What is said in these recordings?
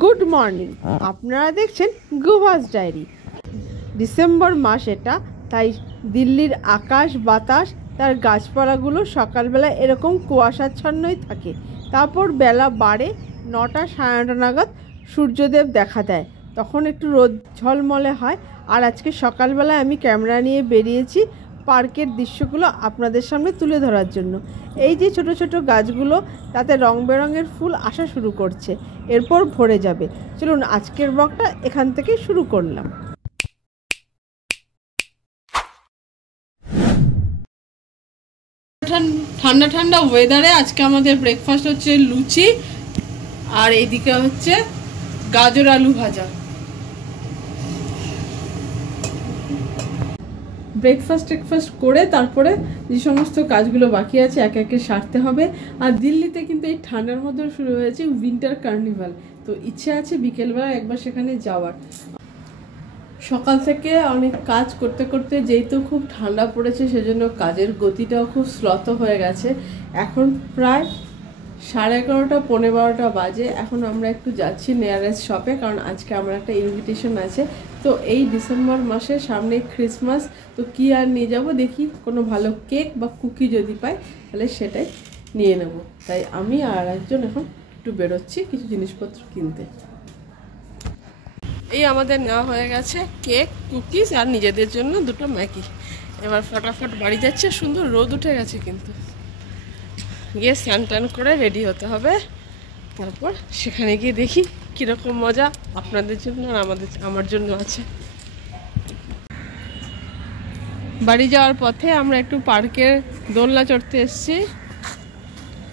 Good morning, আপনারা দেখছেন গুহাস diary. December মাস এটা, তাই দিল্লির আকাশ বাতাস তার গাছপালাগুলো সকালবেলা এরকম কুয়াশাচ্ছন্নই থাকে। তারপর বেলা বাড়ে, 9টা সাড়ে 9টা নাগাদ সূর্যদেব দেখা দেয়, তখন একটু রোদ ঝলমলে হয়। আর আজকে সকালবেলায় আমি ক্যামেরা নিয়ে বেরিয়েছি পার্কের দৃশ্যগুলো আপনাদের সামনে তুলে ধরার জন্য। এই যে ছোট ছোট গাছগুলো, তাতে রং বেরঙের ফুল আসা শুরু করছে, এরপর ভরে যাবে। চলুন আজকের ব্লগটা এখান থেকে শুরু করলাম। ঠান্ডা ঠান্ডা ওয়েদারে আজকে আমাদের ব্রেকফাস্ট হচ্ছে লুচি, আর এইদিকে হচ্ছে গাজর আলু ভাজা। ব্রেকফাস্ট করে তারপরে যে সমস্ত কাজগুলো বাকি আছে একে একে সারতে হবে। আর দিল্লিতে কিন্তু এই ঠান্ডার মধ্যে শুরু হয়েছে উইন্টার কার্নিভাল, তো ইচ্ছে আছে বিকেলবেলা একবার সেখানে যাওয়ার। সকাল থেকে অনেক কাজ করতে করতে যেহেতু খুব ঠান্ডা পড়েছে, সেজন্য কাজের গতিটাও খুব শ্লথ হয়ে গেছে। এখন প্রায় 11:30 পৌনে 12টা বাজে। এখন আমরা একটু যাচ্ছি নিয়ারেস্ট শপে, কারণ আজকে আমার একটা ইনভিটেশন আছে। তো এই ডিসেম্বর মাসে সামনে ক্রিসমাস, তো কি আর নিয়ে যাব, দেখি কোনো ভালো কেক বা কুকি যদি পাই তাহলে সেটাই নিয়ে নেব। তাই আমি আর একজন এখন একটু বেরোচ্ছি কিছু জিনিসপত্র কিনতে। এই আমাদের নেওয়া হয়ে গেছে কেক, কুকিজ আর নিজেদের জন্য দুটো ম্যাগি। এবার ফটাফট বাড়ি যাচ্ছে, সুন্দর রোদ উঠে গেছে, কিন্তু গিয়ে স্নান টান করে রেডি হতে হবে। তারপর সেখানে গিয়ে দেখি কীরকম মজা আপনাদের জন্য আর আমার জন্য আছে। বাড়ি যাওয়ার পথে আমরা একটু পার্কের দোলনা চড়তে এসেছি,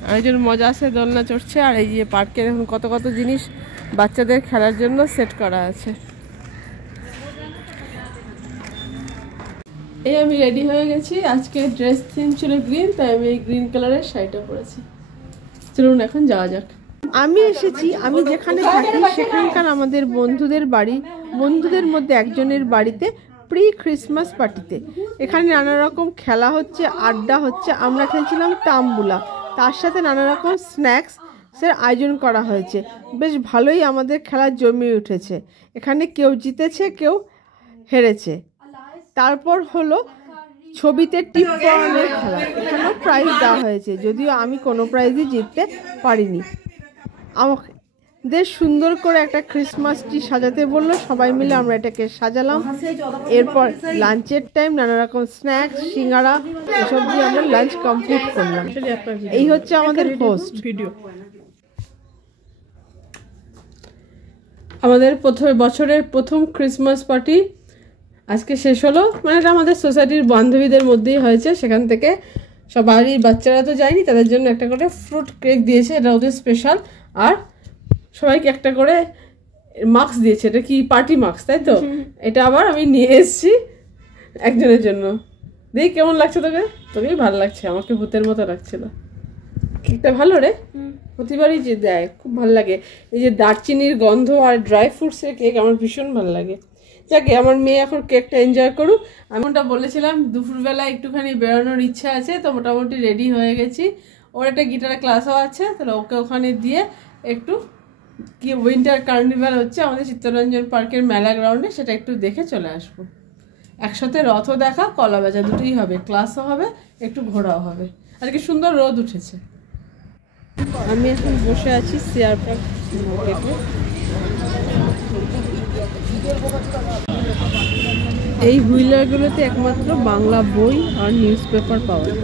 আরেকজন মজা আছে দোলনা চড়ছে। আর এই যে পার্কের এখন কত কত জিনিস বাচ্চাদের খেলার জন্য সেট করা আছে। এই আমি রেডি হয়ে গেছি, আজকে ড্রেস থিম ছিল গ্রিন, তাই আমি এই গ্রিন কালারের শাড়িটা পরেছি। চলুন এখন যাওয়া যাক। আমি এসেছি, আমি যেখানে থাকি সেখানকার আমাদের বন্ধুদের বাড়ি, বন্ধুদের মধ্যে একজনের বাড়িতে প্রি ক্রিসমাস পার্টিতে। এখানে নানা রকম খেলা হচ্ছে, আড্ডা হচ্ছে। আমরা খেলছিলাম তাম্বুলা, তার সাথে নানা রকম স্ন্যাক্সের আয়োজন করা হয়েছে। বেশ ভালোই আমাদের খেলা জমিয়ে উঠেছে। এখানে কেউ জিতেছে, কেউ হেরেছে। তারপর হলো ছবিতে টিপ পরানোর খেলা, এখানেও প্রাইজ দেওয়া হয়েছে, যদিও আমি কোনো প্রাইজই জিততে পারিনি। আমাদের সুন্দর করে একটা ক্রিসমাস ট্রি সাজাতে বললো, সবাই মিলে আমরা এটাকে সাজালাম। এরপর লাঞ্চের টাইম, নানা রকম স্ন্যাক্স, সিঙ্গারা, এসব দিয়ে আমরা লাঞ্চ কমপ্লিট করলাম। এই হচ্ছে আমাদের হোস্ট ভিডিও। আমাদের বছরের প্রথম ক্রিসমাস পার্টি আজকে শেষ হলো। মানে এটা আমাদের সোসাইটির বান্ধবীদের মধ্যেই হয়েছে। সেখান থেকে সব বাড়ির বাচ্চারা তো যায়নি, তাদের জন্য একটা করে ফ্রুট কেক দিয়েছে, এটা ওদের স্পেশাল। আর সবাইকে একটা করে মাস্ক দিয়েছে, এটা কি পার্টি মাস্ক, তাই তো? এটা আবার আমি নিয়ে এসেছি একজনের জন্য। দেখি কেমন লাগছে তোকে? তোকেই ভালো লাগছে, আমাকে ভূতের মতো লাগছিল। কেকটা ভালো রে, প্রতিবারই যে দেয় খুব ভালো লাগে। এই যে দারচিনির গন্ধ আর ড্রাই ফ্রুটসের কেক আমার ভীষণ ভালো লাগে। যাকে আমার মেয়ে এখন কেকটা এনজয় করুক। আমি ওটা বলেছিলাম দুপুরবেলা একটুখানি বেরোনোর ইচ্ছা আছে, তো মোটামুটি রেডি হয়ে গেছি। ওর একটা গিটার ক্লাসও আছে, তাহলে ওকে ওখানে দিয়ে একটু কি উইন্টার কার্নিভাল হচ্ছে আমাদের চিত্তরঞ্জন পার্কের মেলা গ্রাউন্ডে, সেটা একটু দেখে চলে আসবো। একসাথে রথও দেখা, কলা বেচা দুটোই হবে, ক্লাসও হবে, একটু ঘোরাও হবে। আজকে সুন্দর রোদ উঠেছে। আমি এখন বসে আছি চেয়ার পার্ক মার্কেটে। এই হুইলারগুলোতে একমাত্র বাংলা বই আর নিউজ পেপার পাওয়া যায়।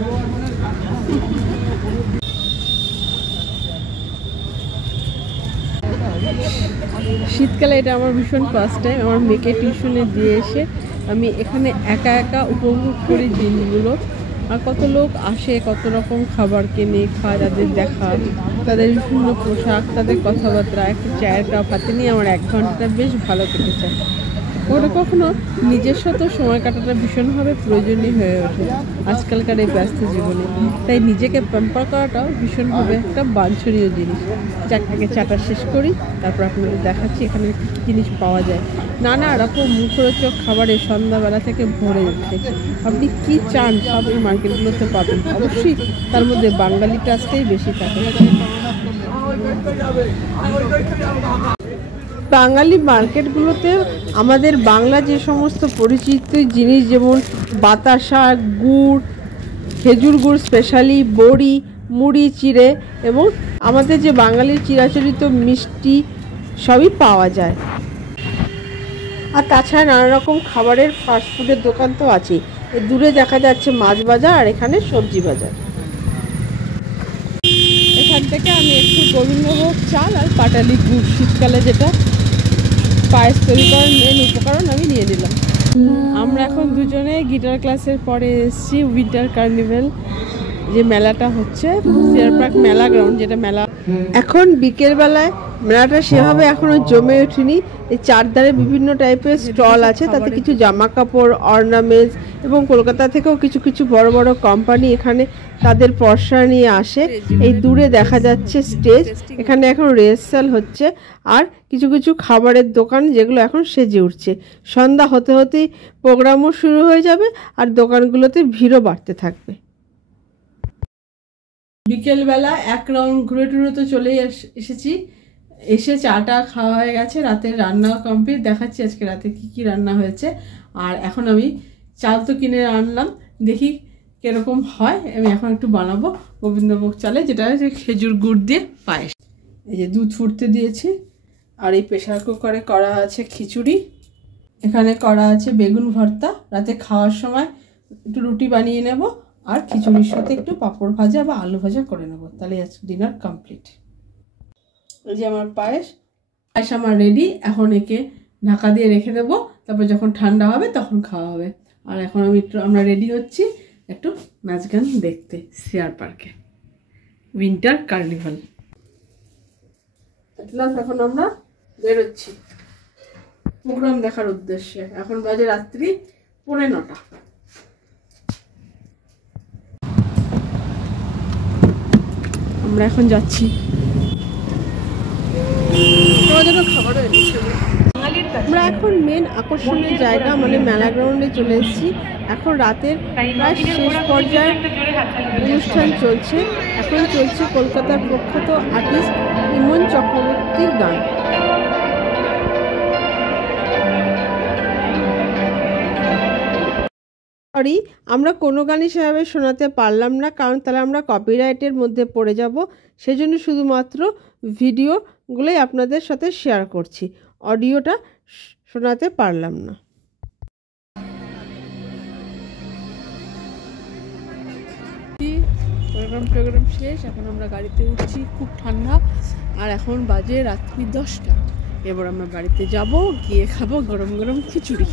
শীতকালে এটা আমার ভীষণ ফার্স্ট টাইম। আমার মেয়েকে টিউশনে দিয়ে এসে আমি এখানে একা একা উপভোগ করি দিনগুলো। আর কত লোক আসে, কত রকম খাবার কেনে খায়, তাদের দেখা, তাদের বিভিন্ন পোশাক, তাদের কথাবার্তা, একটা চায়ের কাপ হাতে নিয়ে আমার 1 ঘন্টাটা বেশ ভালো কেটেছে। ওটা কখনো নিজস্ব তো সময় কাটাটা ভীষণভাবে প্রয়োজনীয় হয়ে ওঠে আজকালকার এই ব্যস্ত জীবনে। তাই নিজেকে প্যাম্পার করাটাও ভীষণভাবে একটা বাঞ্ছনীয় জিনিস। চারটাকে চাটা শেষ করি, তারপর আপনাদের দেখাচ্ছি এখানে কী কী জিনিস পাওয়া যায়। নানা রকম মুখরোচক খাবারে সন্ধ্যাবেলা থেকে ভরে ওঠে। আপনি কি চান সব এই মার্কেটগুলোতে পাবেন। অবশ্যই তার মধ্যে বাঙালি টাচটাই বেশি থাকে। বাঙালি মার্কেটগুলোতে আমাদের বাংলা যে সমস্ত পরিচিত জিনিস, যেমন বাতাসা, গুড়, খেজুর গুড়, স্পেশালি বড়ি, মুড়ি, চিড়ে এবং আমাদের যে বাঙালির চিরাচরিত মিষ্টি সবই পাওয়া যায়। আর তাছাড়া নানা রকম খাবারের ফাস্টফুডের দোকান তো আছেই। দূরে দেখা যাচ্ছে মাছ বাজার, আর এখানে সবজি বাজার। এখান থেকে আমি একটু গোবিন্দভোগ চাল আর পাটালি গুড়, শীতকালে যেটা পায়েস তৈরি করার মেন উপকরণ, আমি নিয়ে নিলাম। আমরা এখন দুজনে গিটার ক্লাসের পরে এসেছি উইন্টার কার্নিভেল যে মেলাটা হচ্ছে, সিয়ার পার্ক মেলা গ্রাউন্ড, যেটা মেলা। এখন বিকেলবেলায় মেলাটা সেভাবে এখনো জমে ওঠেনি। এই চারধারে বিভিন্ন টাইপের স্টল আছে, তাতে কিছু জামা কাপড়, অর্নামেন্টস এবং কলকাতা থেকেও কিছু কিছু বড় বড় কোম্পানি এখানে তাদের পসরা নিয়ে আসে। এই দূরে দেখা যাচ্ছে স্টেজ, এখানে এখন রিহার্সাল হচ্ছে। আর কিছু কিছু খাবারের দোকান যেগুলো এখন সেজে উঠছে। সন্ধ্যা হতে হতেই প্রোগ্রামও শুরু হয়ে যাবে, আর দোকানগুলোতে ভিড়ও বাড়তে থাকবে। বিকেলবেলা এক রাউন্ড ঘুরে টুরে তো চলেই এসেছি। এসে চাটা খাওয়া হয়ে গেছে, রাতের রান্নাও কমপ্লিট। দেখাচ্ছি আজকে রাতে কি কি রান্না হয়েছে। আর এখন আমি চাল তো কিনে আনলাম, দেখি কিরকম হয়। আমি এখন একটু বানাবো গোবিন্দভোগ চালে, যেটা হচ্ছে খেজুর গুড় দিয়ে পায়েস। এই যে দুধ ফুটতে দিয়েছি, আর এই প্রেশার কুকারে করা আছে খিচুড়ি, এখানে করা আছে বেগুন ভর্তা। রাতে খাওয়ার সময় একটু রুটি বানিয়ে নেব, আর খিচুড়ির সাথে একটু পাঁপড় ভাজা বা আলু ভাজা করে নেবো, তাহলে আজকে ডিনার কমপ্লিট। এই যে আমার পায়েস আমার রেডি। এখন একে ঢাকা দিয়ে রেখে দেবো, তারপর যখন ঠান্ডা হবে তখন খাওয়া হবে। আর এখন আমরা রেডি হচ্ছি একটু নাচ গান দেখতে সিয়ার পার্কে, উইন্টার কার্নিভাল। এখন আমরা বেরোচ্ছি প্রোগ্রাম দেখার উদ্দেশ্যে। এখন বাজে রাত্রি 9:45। আমরা এখন যাচ্ছি। আমরা এখন মেন আকর্ষণের জায়গা মানে মেলা গ্রাউন্ডে চলে এসেছি। এখন রাতের প্রায় শেষ পর্যায়ে অনুষ্ঠান চলছে। এখন চলছে কলকাতার প্রখ্যাত আর্টিস্ট ইমন চক্রবর্তীর গান। সরি, আমরা কোনো গানই সেভাবে শোনাতে পারলাম না, কারণ তাহলে আমরা কপিরাইটের মধ্যে পড়ে যাব। সেজন্য শুধুমাত্র ভিডিওগুলোই আপনাদের সাথে শেয়ার করছি, অডিওটা শোনাতে পারলাম না। প্রোগ্রাম শেষ, এখন আমরা গাড়িতে উঠছি। খুব ঠান্ডা, আর এখন বাজে রাত্রি 10টা। এবার আমরা বাড়িতে যাব, গিয়ে খাবো গরম গরম খিচুড়ি।